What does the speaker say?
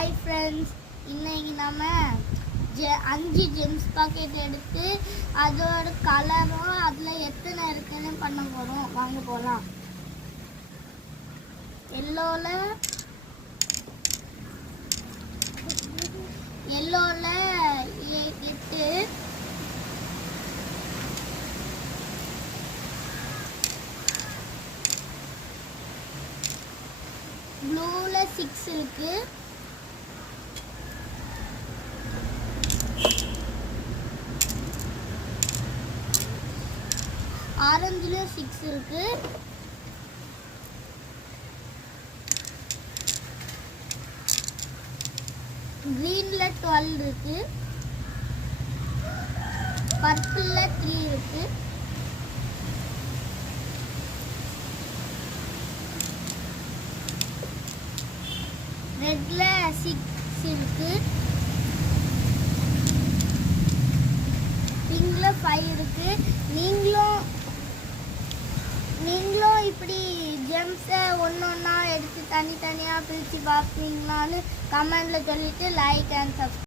Hi friends, இன்னைக்கு நம்ம 5 gems packet எடுத்து அதோட கலரும் அதில் எத்தனை இருக்குன்னு பண்ண போகிறோம். வாங்க போகலாம். எல்லோவில் 8, ப்ளூவில் 6 இருக்கு, ஆரஞ்சுல 6 இருக்கு, கிரீன்ல 12 இருக்கு, பர்பிள்ல 3 இருக்கு, ரெட்ல 6 இருக்கு, பிங்க்ல 5 இருக்கு. நீங்களும் இப்படி ஜெம்ஸை ஒன்றா எடுத்து தனித்தனியாக பிரித்து பார்ப்பீங்களான்னு கமெண்டில் சொல்லிவிட்டு லைக் அண்ட் சப்ஸ்கிரைப்